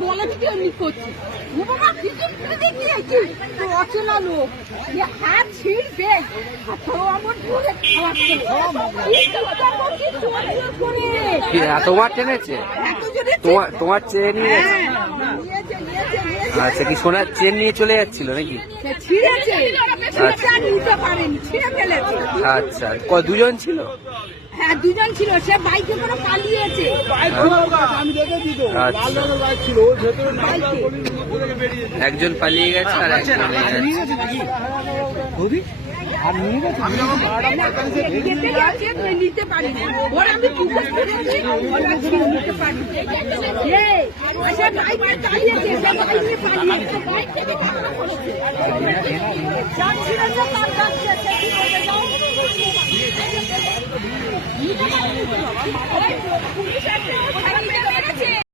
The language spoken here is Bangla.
বলে দিতে এমনি করছি বাবা কিছু দেখিয়েছি তো অচেনা লোক হাত ছিঁড়বে আর তো আমার ধরে তোমার টেনেছে তোমার চেন নিয়ে আচ্ছা কি সোনার চেন নিয়ে চলে যাচ্ছিল নাকি? আচ্ছা দুজন ছিল? হ্যাঁ দুজন ছিল, সে বাইকে করে পালিয়েছে। একজন পালিয়ে গেছে আর একজন নিতে পারি ওরা আমি পুলিশ